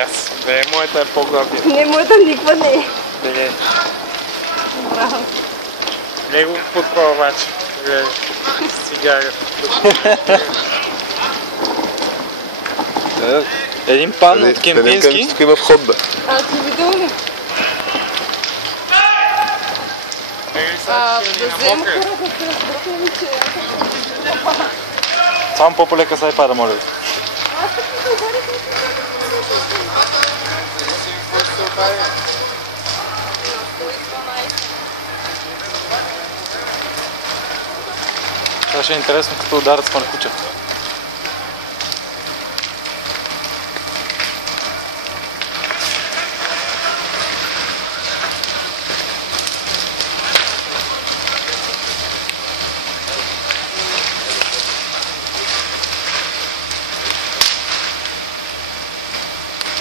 аз. Не, моята е по-готина. Не, моята никога не е. Не. Браво. Него подпалвач. Цигара. Един пан от кемпински. Тук има вход, бе. Ти видел ли? Да взема хората, да се разбрахме ми, че аз съм... Само по-полека с iPad-а, моля ви. Аз така се обадих. Това ще е интересно като ударят с маркуча.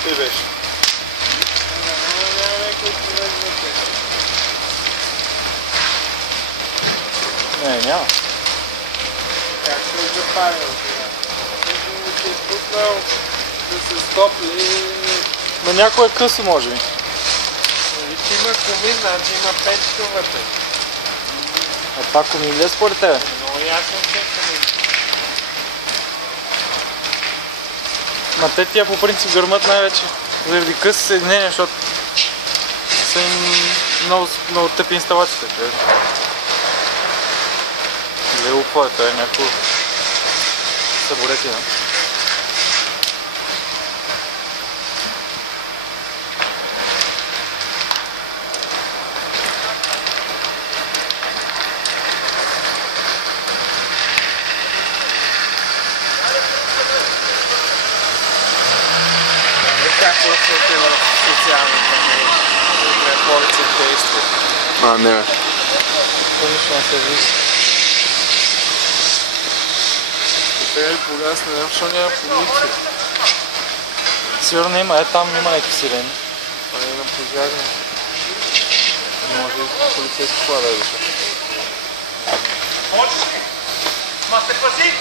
Ти беше. Не, няма. Как се е запалил сега? Ти е пуснал да се стопли. Но някой е късо, може би. Ти има комин, значи има печка вътре. А това комин ли е според тебе? Много ясно, че е комин. Ма те тия по принцип гърмат най-вече заради къси съединения, защото са им много тъпи инсталациите. Гледа какво е, това е някакво съборетина. Как просто отива в социалните медии, повече действия. Не, бе. Нищо не се вижда. Те погасне, защо няма полиция? Сигурно има, там има някакви сирени. Това е на пожарни. Може и полицейски кола да е дошъл. Ма се пази!